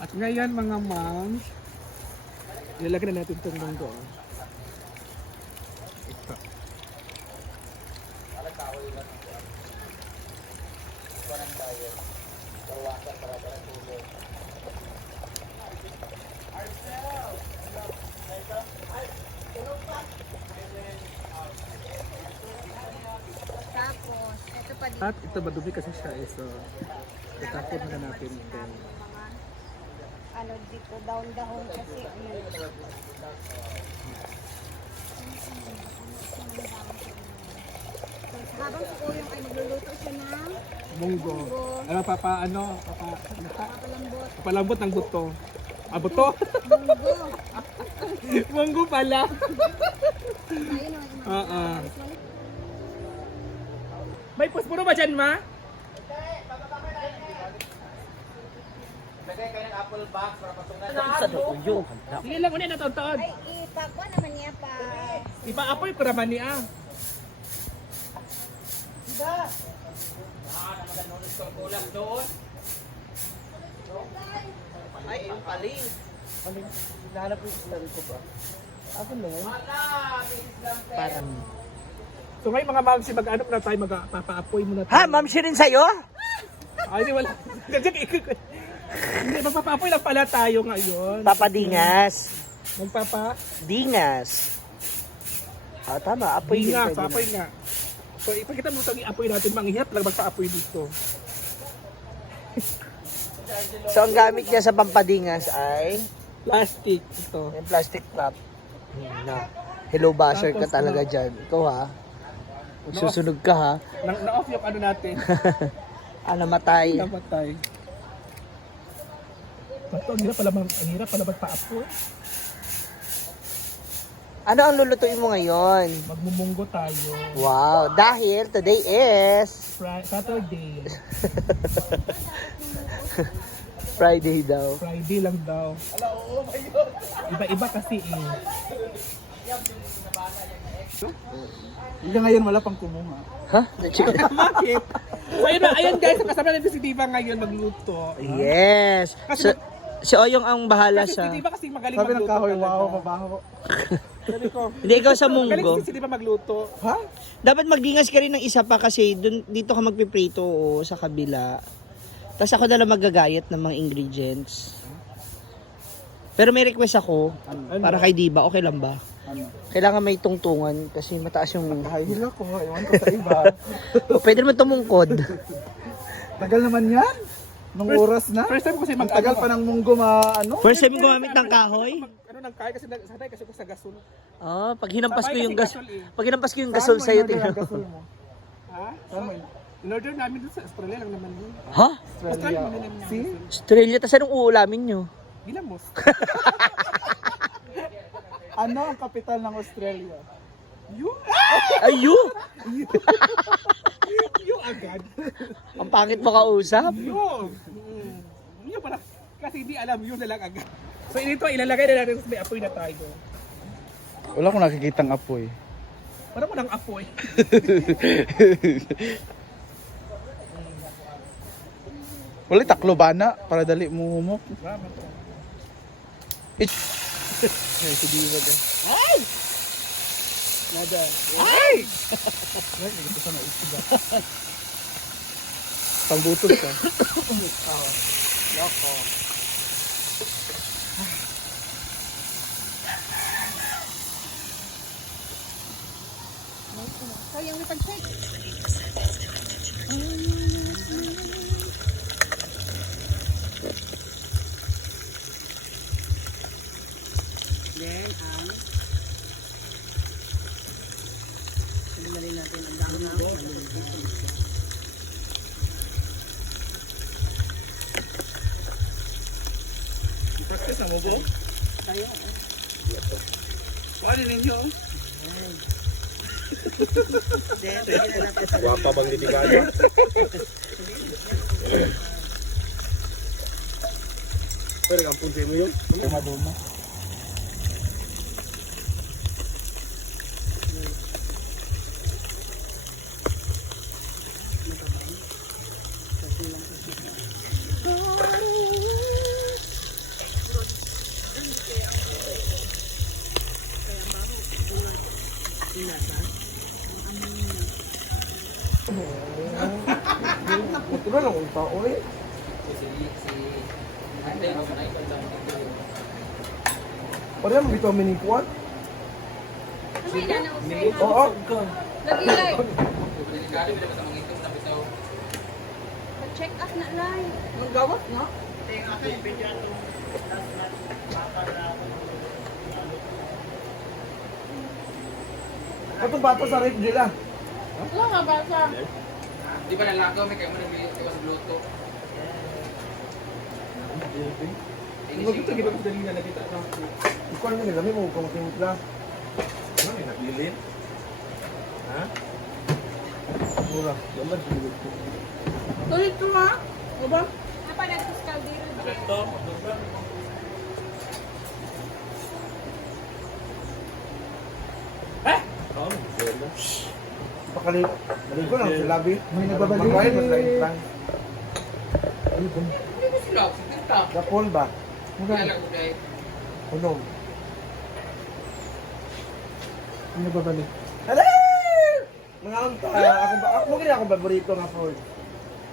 At ngayon mga moms, ilalagay na natin itong munggo. Ito. Tapos, ito pa dito. At ito madumi kasi siya eh, so itakot na natin ito. Ano dito, down-down kasi ano. Habang si Kuyong ay nagluluto siya ng Munggo. Ano papa ano? Papa, papalambot. papalambot ng buto. Ah, buto? Munggo. Munggo pala. Ayun o. Oo. May puspuro ba dyan, ma? Sige lang, ulit na taon Ay, ipakwa naman niya pa. Ipa-apoy ko naman niya. Ay, yung paling. Paling. Hinahanap ko yung stand ko ba? Ako na. Parang. So ngayon mga ma'am, si mag-ano na tayo, magpapa-apoy muna tayo. Ha, ma'am siya rin sa'yo? Ay, di wala. Hindi, magpapa-apoy lang pala tayo ngayon. Papadingas. Magpapa? Dingas. Ah, tama. Apoy din. nga, pwede apoy na. nga. So ipakita mo itong i-apoy natin, manghihirap lang magpa-apoy dito. So, ang gamit niya sa pampadingas ay Plastic, ito. yung plastic wrap. Hmm, Na. Hello, basher ka Tapos, talaga dyan. Ikaw ha. Magsusunog ka ha. Na- Na-off yung ano natin. Ah, namatay. Namatay. Bato, ang hirap pala, ang hirap pala magpa-apoy. Ano ang lulutuin mo ngayon? Magmumunggo tayo. Wow, dahil today is Fri- Saturday. Friday daw. Friday lang daw. Iba-iba kasi eh. Hanggang ngayon wala pang kumunga. Ha? Bakit? So ayun, na- ayun guys, kasama natin si Diva ngayon magluto. yes. So, si Oyong ang bahala Kasi si sa... Diva kasi magaling Sabi ng magluto kahoy, talaga. wow, mabaho. Sabi ko, Hindi, ikaw sa magaling munggo. kasi si Diva magluto. Ha? Dapat magdingas ka rin ng isa pa kasi dun, dito ka magpiprito o sa kabila. Tapos ako na lang magagayat ng mga ingredients. Pero may request ako Ano? para kay Diba. Okay lang ba? Ano? Kailangan may tungtungan kasi mataas yung... Kahil ako, ewan ko sa iba. o, pwede naman tumungkod. Tagal naman yan. Nung oras na. First time kasi mag tagal pa ng munggo ma ano. First time gumamit ng kahoy. Ano nang kaya kasi sanay kasi ko sa gasol. Oh, pag hinampas ko yung gas... gasol eh. Pag hinampas ko yung gasol sa'yo, in-order tingnan? Ha? In-order namin dun sa Australia lang naman yun. Ha? Australia See? Australia, tapos anong uulamin nyo? Gilamos. Ano ang kapital ng Australia? Yun! Ayun! Yun agad. Ang pangit mo kausap. Mm. Yun pala. Kasi hindi alam, yun na lang agad. So ito, ilalagay na natin sa may apoy na tayo. Wala akong nakikitang apoy. Parang walang apoy. Wala taklo ba na para dali mo humok. Salamat. Ay, Ay! Nada. Ay! Ay, ito sana isiga. Pangbutos ka. Loko. So, yung ipag-check. Then, ang... Sabihin natin ang dami ng Practice na mo po? Tayo. Ano ninyo? Sa Wapa bang litigado? Pero punti mo yun? Duma-duma. Tao eh? Parang mo bitaw yung nanausay na? Oo. Lagi live. Check up na live. Ang gawat na? Katong bata sa rate nila. Di ba nalakaw may kayo mo nag-iwas bluto? Huwag ito, ginawa ko dali na nakita na. Ikaw ang nagami mo kung timpla. Ano may naglilin? Ha? Mura. Daman siguro ko. Apa nagsiskal dito? Ito. Eh? Pakali. Balik ko lang sa labi. May nagbabalik. Magkain mas lain lang. Ta. Kapon ba? Lang dahil. Unom. May nagbabalik. Hello! Mga unta. Ako ba? Ako gina akong paborito nga Ford.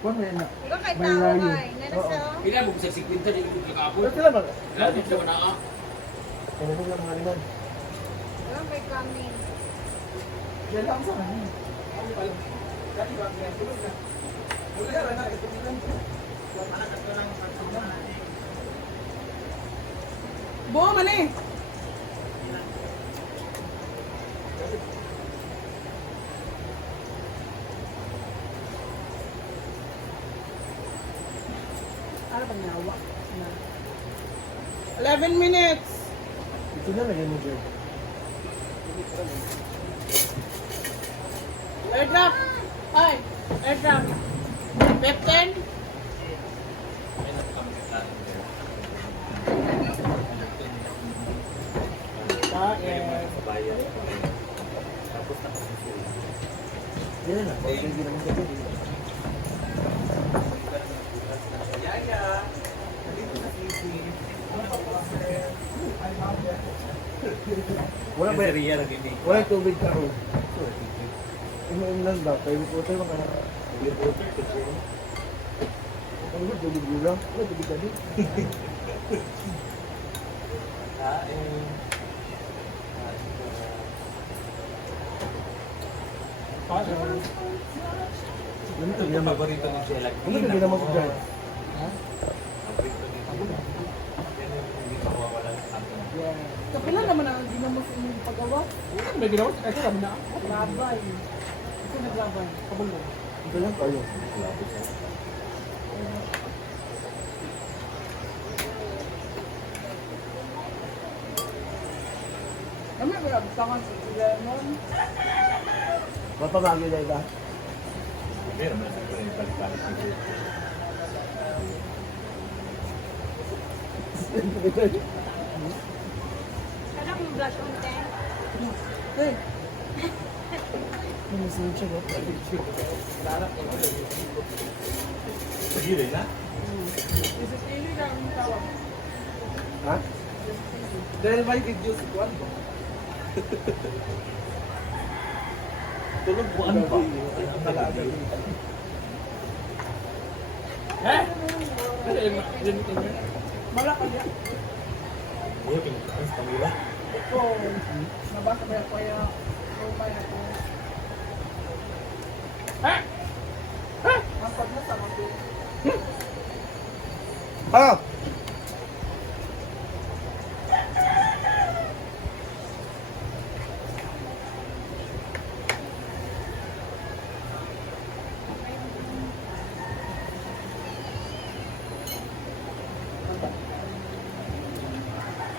Kuan mo yan na. Ikaw kay tao layo. ay. Nanasa. Pila mo sa 50 di ko nakapon. Pero sila ba? Lalo siya na ah. Ano lang mga limon? Ikaw kay coming. Yan lang sa kanya. Buo man eh. Ano ba nawa? 11 minutes. Ito na lagay mo. Airdrop. Ay, airdrop. 15. Kain. Kabayan. Tapos nakasusunod. Yan na. Pwede hindi naman sa Wala ba? Riya lagi ni. Wala yung tubig ka ron. Inom lang ba? Kayo po tayo mga Ano ba tubig nila? Wala tubig ka din. Kain. Ano ito? Yung paborito ni Sheila. Ano ito? Hindi naman ko dyan. Paborito ni yung akin. Kapila naman ang ginamos yung paggawa. Ano may ginawa? Kasi kami na. Labay lang ba? Kabul mo. Ito lang kayo. Malapit siya. Ano ba yung abutangan sa lemon? Mapamagyo na iba? Meron na sa balik-balik dito. Kailangan mo blush on 10? Gilid na? Ha? Dahil may videos ko ano? Tulog mo ano ba? Ha? Malakad yan. Buti, ang pamila. Ito, nabasa ba kaya kung may ako Ha?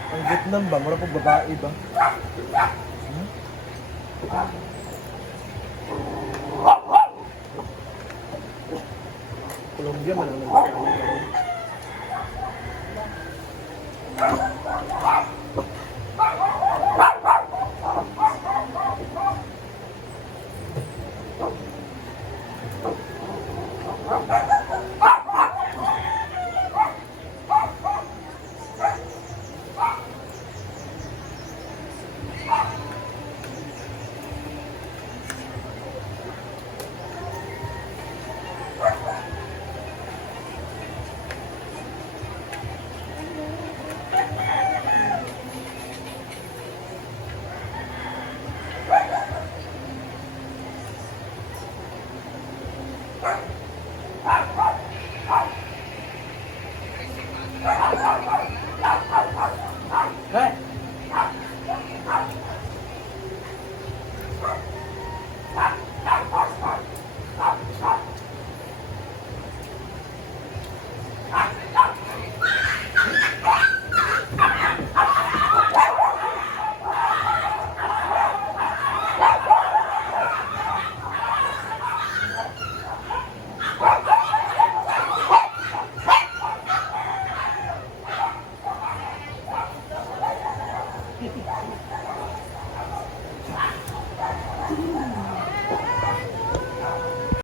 Ang Vietnam ba? Wala pong babae ba? Hmm? biết mà mình